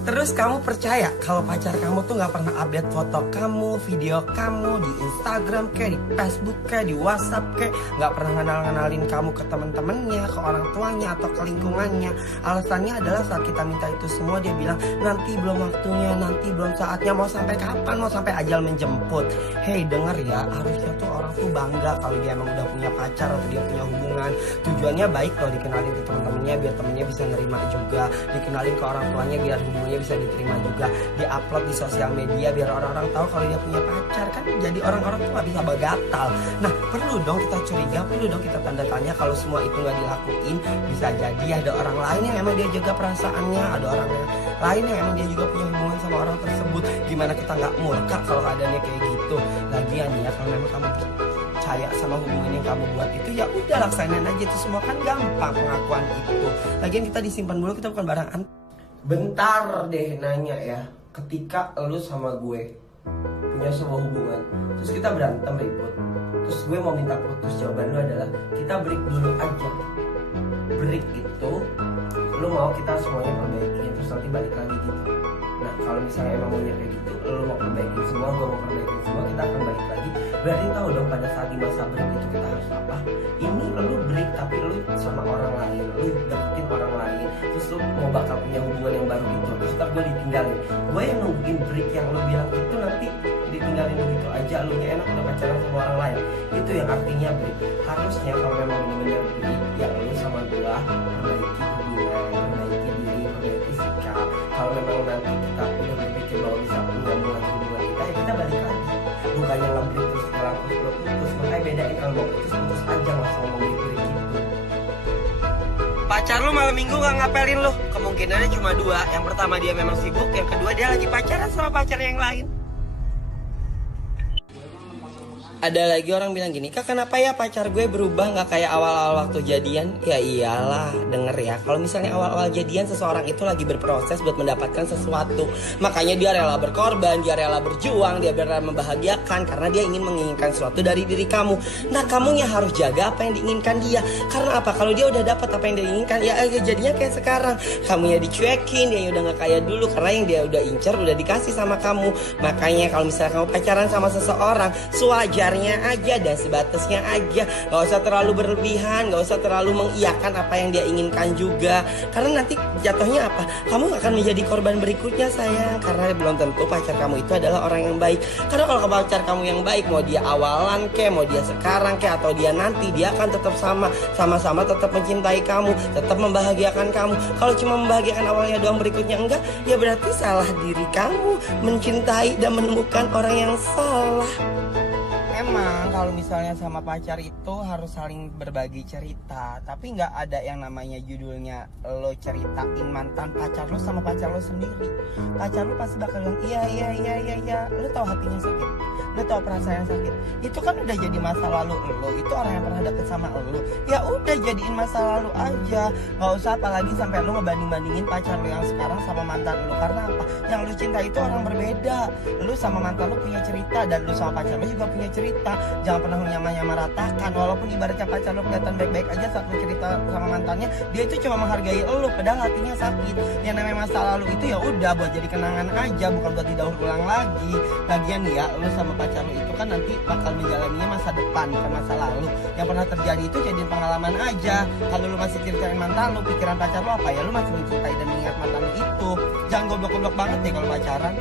Terus kamu percaya kalau pacar kamu tuh gak pernah update foto kamu, video kamu di Instagram kayak, di Facebook kayak, di WhatsApp kayak, gak pernah kenalin kamu ke temen-temennya, ke orang tuanya atau ke lingkungannya. Alasannya adalah saat kita minta itu semua dia bilang nanti belum waktunya, nanti belum saatnya, mau sampai kapan, mau sampai ajal menjemput. Hey denger ya, harusnya tuh orang tuh bangga kalau dia emang udah punya pacar atau dia punya hubungan. Tujuannya baik loh, dikenalin ke temen-temennya biar temennya bisa nerima juga, dikenalin ke orang tuanya biar hubungannya bisa diterima juga, diupload di sosial media biar orang-orang tahu kalau dia punya pacar. Kan jadi orang-orang tuh gak bisa begatal. Nah perlu dong kita curiga, perlu dong kita tanda tanya kalau semua itu gak dilakuin. Bisa jadi ada orang lain yang emang dia jaga perasaannya, ada orang lain yang emang dia juga punya hubungan sama orang tersebut. Gimana kita gak murka kalau keadaannya kayak gitu. Lagian ya, kalau memang kamu percaya sama hubungan yang kamu buat itu, ya udah laksanain aja, itu semua kan gampang pengakuan itu. Lagian kita disimpan dulu, kita bukan barang Bentar deh nanya ya, ketika lu sama gue punya sebuah hubungan, terus kita berantem ribut, terus gue mau minta putus, jawaban lu adalah kita break dulu aja. Break itu lu mau kita semuanya perbaikin terus nanti balik lagi gitu. Nah kalau misalnya emang maunya kayak gitu, lu mau perbaikin semua, gue mau perbaikin semua, kita akan balik lagi. Berarti tahu dong pada saat di masa break itu kita harus apa. Ini lu break tapi lu sama orang lain, lu deketin orang lain, terus lu mau bakal punya hubungan yang baru gitu, terus ntar gue ditinggalin. Gue yang nungguin break yang lu bilang itu nanti ditinggalin begitu aja, lu nya enak udah pacaran sama orang lain. Itu yang artinya break. Harusnya kalau memang benar-benar break, ya lu sama gua perbaiki hubungan, perbaiki diri, perbaiki sikap. Kalau memang nanti kita udah berpikir bahwa bisa menyambung lagi hubungan kita, ya kita balik lagi. Bukannya nge-break terus pulang terus lu putus. Makanya bedain, kalau mau putus putus aja, langsung ngomong break gitu. Pacar lu malam minggu gak ngapelin lu? Kemungkinannya cuma dua. Yang pertama dia memang sibuk, yang kedua dia lagi pacaran sama pacar yang lain. Ada lagi orang bilang gini, kak kenapa ya pacar gue berubah gak kayak awal-awal waktu jadian? Ya iyalah, denger ya, kalau misalnya awal-awal jadian seseorang itu lagi berproses buat mendapatkan sesuatu, makanya dia rela berkorban, dia rela berjuang, dia rela membahagiakan karena dia ingin menginginkan sesuatu dari diri kamu. Nah kamunya harus jaga apa yang diinginkan dia. Karena apa? Kalau dia udah dapat apa yang dia inginkan, ya jadinya kayak sekarang, kamunya dicuekin, dia udah gak kayak dulu karena yang dia udah incer udah dikasih sama kamu. Makanya kalau misalnya kamu pacaran sama seseorang, sewajarnya aja dan sebatasnya aja, gak usah terlalu berlebihan, gak usah terlalu mengiyakan apa yang dia inginkan juga, karena nanti jatuhnya apa, kamu akan menjadi korban berikutnya sayang, karena belum tentu pacar kamu itu adalah orang yang baik. Karena kalau pacar kamu yang baik, mau dia awalan ke, mau dia sekarang ke, atau dia nanti, dia akan tetap sama-sama tetap mencintai kamu, tetap membahagiakan kamu. Kalau cuma membahagiakan awalnya doang, berikutnya enggak, ya berarti salah diri kamu mencintai dan menemukan orang yang salah. Emang kalau misalnya sama pacar itu harus saling berbagi cerita, tapi nggak ada yang namanya judulnya lo ceritain mantan pacar lo sama pacar lo sendiri. Pacar lo pasti bakal bilang iya. Lo tahu hatinya sakit, lo tahu perasaan sakit. Itu kan udah jadi masa lalu lo. Itu orang yang pernah deket sama lo, ya udah jadiin masa lalu aja. Nggak usah apalagi sampai lo ngebanding-bandingin pacar lo yang sekarang sama mantan lo. Karena apa? Yang lo cinta itu orang berbeda. Lo sama mantan lo punya cerita, dan lo sama pacar lo juga punya cerita. Jangan pernah menyamar-ratakan. Walaupun ibaratnya pacar lo kelihatan baik-baik aja saat lo cerita sama mantannya, dia itu cuma menghargai lo, padahal hatinya sakit. Yang namanya masa lalu itu ya udah buat jadi kenangan aja, bukan buat didaur ulang lagi. Lagian ya, lo sama pacar lo itu kan nanti bakal menjalaninya masa depan, bukan masa lalu. Yang pernah terjadi itu jadiin pengalaman aja. Kalau lo masih ceritain mantan lo, pikiran pacar lo apa ya? Lo masih mencintai dan mengingat mantan lo itu. Jangan goblok-goblok banget deh kalau pacaran.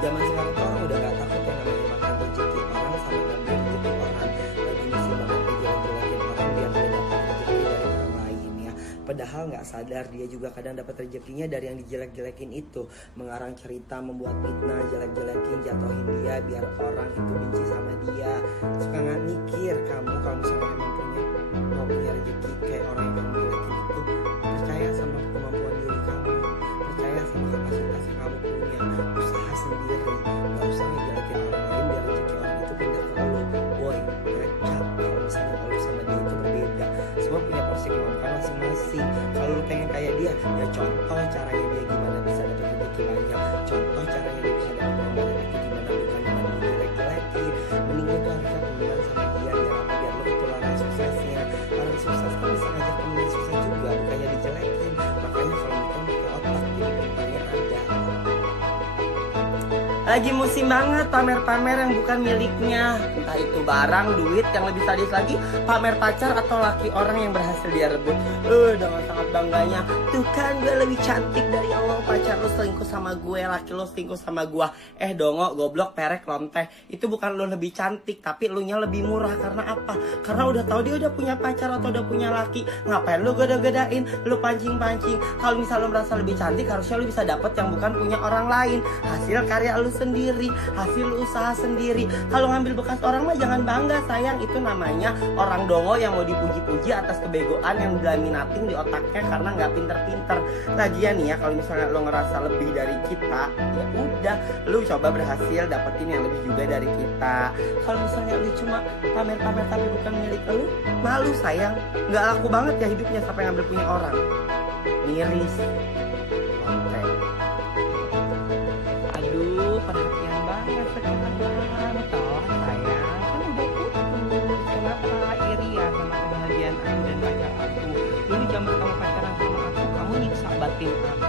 Zaman sekarang tuh orang udah gak takut yang namanya makan rezeki orang sama ngambil rezeki orang. Lagi ngisi banget dijelek-jelekin orang biar dia dapat rezeki dari orang lain ya. Padahal gak sadar dia juga kadang dapat rezekinya dari yang dijelek-jelekin itu. Mengarang cerita, membuat fitnah, jelek-jelekin, jatuhin dia biar orang itu benci sama dia. Suka gak mikir kamu kalau misalnya emang mau punya rezeki kayak orang yang kamu jelekin itu, percaya sama kemampuan diri kamu, percaya sama kapasitas yang kamu punya, usaha sendiri, gak usah ngejelekin orang lain biar rezeki orang itu pindah ke lu. Boy, ngecap kalau misalnya kalau sama dia itu berbeda. Semua punya porsi kemampuan masing-masing. Kalau lu pengen kayak dia, ya contoh caranya dia gimana bisa dapat rezeki banyak, contoh caranya dia bisa dapat rezeki gimana, bukan cuma dijelek-jelekin. Mending lu tuh harusnya temenan sama dia biar apa, biar lu ketularan suksesnya. Orang sukses kan bisa ngajak temen yang sukses juga, bukannya dijelekin. Makanya kalau nonton pakai otak, jadi pintarnya Lagi musim banget pamer-pamer yang bukan miliknya. Entah itu barang, duit, yang lebih sadis lagi pamer pacar atau laki orang yang berhasil dia rebut. Dengan sangat bangganya, tuh kan gue lebih cantik dari lo, pacar lo selingkuh sama gue, laki lo selingkuh sama gue. Dongo, goblok, perek, lonteh. Itu bukan lo lebih cantik, tapi lo nya lebih murah. Karena apa? Karena udah tahu dia udah punya pacar atau udah punya laki. Ngapain lo geda-gedain, lo pancing-pancing? Kalau misal lo merasa lebih cantik, harusnya lo bisa dapet yang bukan punya orang lain. Hasil karya lo sendiri, hasil usaha sendiri. Kalau ngambil bekas orang mah jangan bangga sayang. Itu namanya orang dongo yang mau dipuji-puji atas kebegoan yang dilaminating di otaknya karena nggak pinter-pinter. Lagian nih ya, kalau misalnya lo ngerasa lebih dari kita, ya udah, lo coba berhasil dapetin yang lebih juga dari kita. Kalau misalnya lo cuma pamer-pamer tapi bukan milik lo, malu sayang. Nggak laku banget ya hidupnya sampai ngambil punya orang. Miris. Oke. Aduh, perhatian banget sekarang. Tolong sayang, kan udah putus. Kenapa iri ya sama kebahagiaan aku dan pacar aku? Dulu zaman kamu pacaran sama aku, kamu nyiksa batin aku.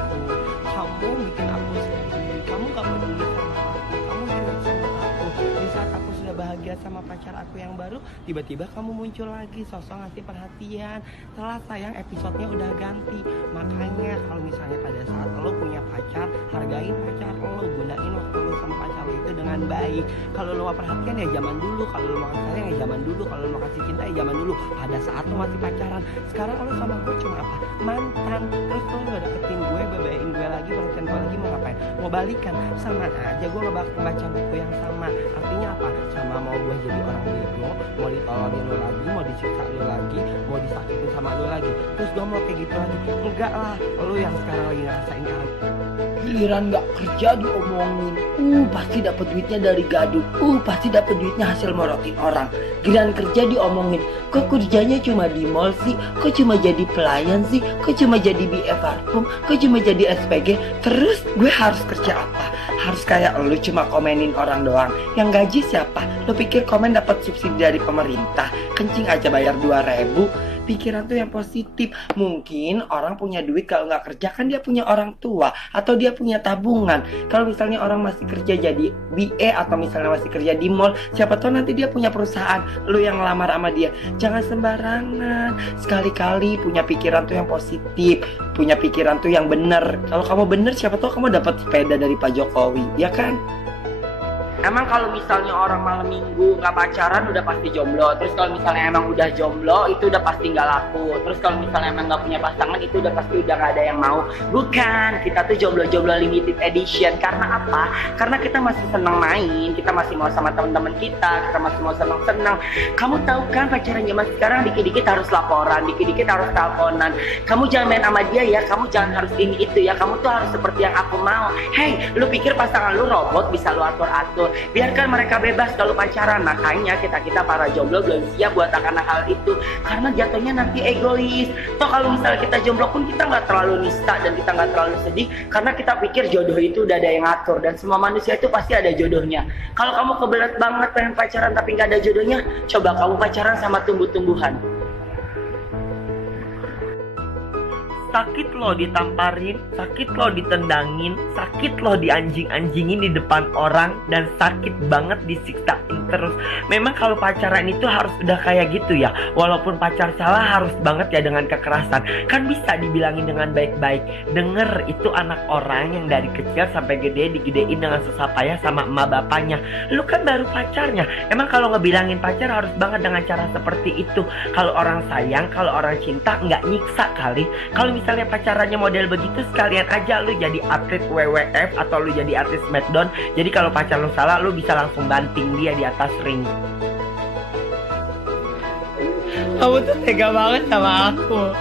Kamu bikin aku sedih. Kamu gak peduli sama aku. Kamu cuek sama aku. Di saat aku sudah bahagia sama pacar aku yang baru, tiba-tiba kamu muncul lagi sosok ngasih perhatian. Telah sayang, episodenya udah ganti. Makanya kalau misalnya pada saat lo punya pacar, hargain pacar lo, gunain waktu lo sama pacar lo itu dengan baik. Kalau lo mau perhatian ya zaman dulu, kalau lo mau sayang ya zaman dulu, kalau lo mau kasih cinta ya zaman dulu. Pada saat lo masih pacaran. Sekarang lo sama gue cuma apa? Mantan. Terus lo gak deketin gue, bebain gue lagi, perhatian gue lagi, mau ngapain? Mau balikan? Sama aja, gue gak bakal baca buku yang sama. Artinya apa? Sama mau gue jadi orang bego, mau ditolorin lo lagi, mau disiksa lo lagi, mau disakitin sama lo lagi. Terus gue mau kayak gitu lagi? Enggak lah, lo yang sekarang lagi ngerasain kalau Giliran gak kerja diomongin, pasti dapat duitnya dari gaduh, pasti dapat duitnya hasil morotin orang. Giliran kerja diomongin, kok kerjanya cuma di mall sih, kok cuma jadi pelayan sih, kok cuma jadi BF parfum, kok cuma jadi SPG. Terus gue harus kerja apa? Harus kayak lu cuma komenin orang doang. Yang gaji siapa? Lu pikir komen dapat subsidi dari pemerintah? Kencing aja bayar 2.000. Pikiran tuh yang positif. Mungkin orang punya duit kalau nggak kerja kan dia punya orang tua atau dia punya tabungan. Kalau misalnya orang masih kerja jadi BE atau misalnya masih kerja di mall, siapa tahu nanti dia punya perusahaan, lu yang ngelamar sama dia. Jangan sembarangan. Sekali-kali punya pikiran tuh yang positif, punya pikiran tuh yang bener. Kalau kamu bener, siapa tahu kamu dapat sepeda dari Pak Jokowi, ya kan? Emang kalau misalnya orang malam minggu nggak pacaran udah pasti jomblo. Terus kalau misalnya emang udah jomblo itu udah pasti nggak laku. Terus kalau misalnya emang nggak punya pasangan itu udah pasti udah nggak ada yang mau. Bukan, kita tuh jomblo-jomblo limited edition. Karena apa? Karena kita masih senang main, kita masih mau sama teman-teman kita masih mau senang-senang. Kamu tahu kan pacaran zaman sekarang dikit-dikit harus laporan, dikit-dikit harus teleponan. Kamu jangan main sama dia ya, kamu jangan harus ini itu ya. Kamu tuh harus seperti yang aku mau. Hey, lu pikir pasangan lu robot bisa lu atur-atur? Biarkan mereka bebas kalau pacaran. Makanya kita para jomblo belum siap buat akan hal itu, karena jatuhnya nanti egois. Toh kalau misalnya kita jomblo pun kita nggak terlalu nista dan kita nggak terlalu sedih, karena kita pikir jodoh itu udah ada yang ngatur dan semua manusia itu pasti ada jodohnya. Kalau kamu kebelet banget pengen pacaran tapi nggak ada jodohnya, coba kamu pacaran sama tumbuh-tumbuhan. Sakit lo ditamparin, sakit lo ditendangin, sakit lo dianjing-anjingin di depan orang, dan sakit banget disiksain terus. Memang kalau pacaran itu harus udah kayak gitu ya. Walaupun pacar salah harus banget ya dengan kekerasan. Kan bisa dibilangin dengan baik-baik. Denger itu anak orang yang dari kecil sampai gede digedein dengan susah payah sama emak bapaknya. Lu kan baru pacarnya. Emang kalau ngebilangin pacar harus banget dengan cara seperti itu. Kalau orang sayang, kalau orang cinta nggak nyiksa kali. Kalau misalnya pacarannya model begitu, sekalian aja lu jadi atlet WWF atau lu jadi artis Smackdown. Jadi kalau pacar lu salah, lu bisa langsung banting dia di atas ring. Kamu tuh tega banget sama aku.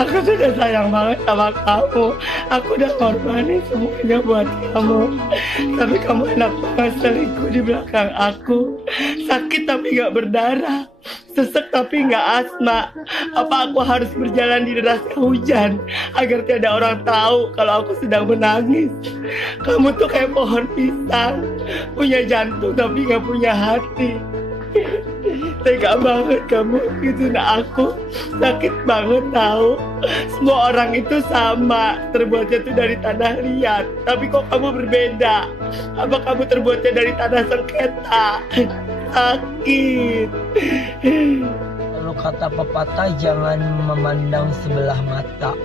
Aku sudah sayang banget sama kamu. Aku udah korbanin semuanya buat kamu. Tapi kamu enak banget selingkuh di belakang aku. Sakit tapi gak berdarah, sesek tapi gak asma. Apa aku harus berjalan di derasnya hujan agar tiada orang tahu kalau aku sedang menangis? Kamu tuh kayak pohon pisang, punya jantung tapi gak punya hati. Tega banget kamu gituin aku. Sakit banget tahu. Semua orang itu sama, terbuatnya tuh dari tanah liat. Tapi kok kamu berbeda? Apa kamu terbuatnya dari tanah sengketa? Sakit. Kalau kata pepatah jangan memandang sebelah mata.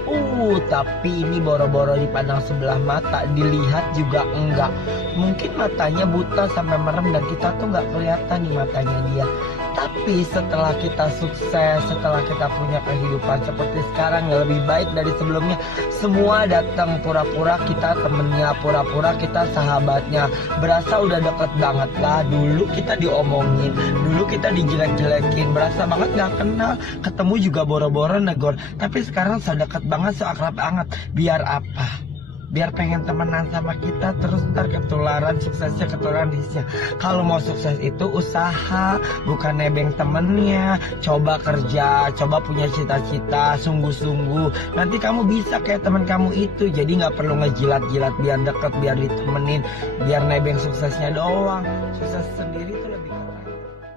Tapi ini boro-boro dipandang sebelah mata, dilihat juga enggak. Mungkin matanya buta sampai merem dan kita tuh nggak kelihatan nih matanya dia. Tapi setelah kita sukses, setelah kita punya kehidupan seperti sekarang yang lebih baik dari sebelumnya, semua datang pura-pura kita temennya, pura-pura kita sahabatnya. Berasa udah deket banget lah. Dulu kita diomongin, dulu kita dijelek-jelekin, berasa banget gak kenal. Ketemu juga boro-boro negor. Tapi sekarang sedekat banget, seakrab banget. Biar apa? Biar pengen temenan sama kita, terus ntar ketularan suksesnya, ketularan risnya. Kalau mau sukses itu usaha, bukan nebeng temennya. Coba kerja, coba punya cita-cita, sungguh-sungguh. Nanti kamu bisa kayak teman kamu itu. Jadi nggak perlu ngejilat-jilat biar deket, biar ditemenin, biar nebeng suksesnya doang. Sukses sendiri itu lebih keren.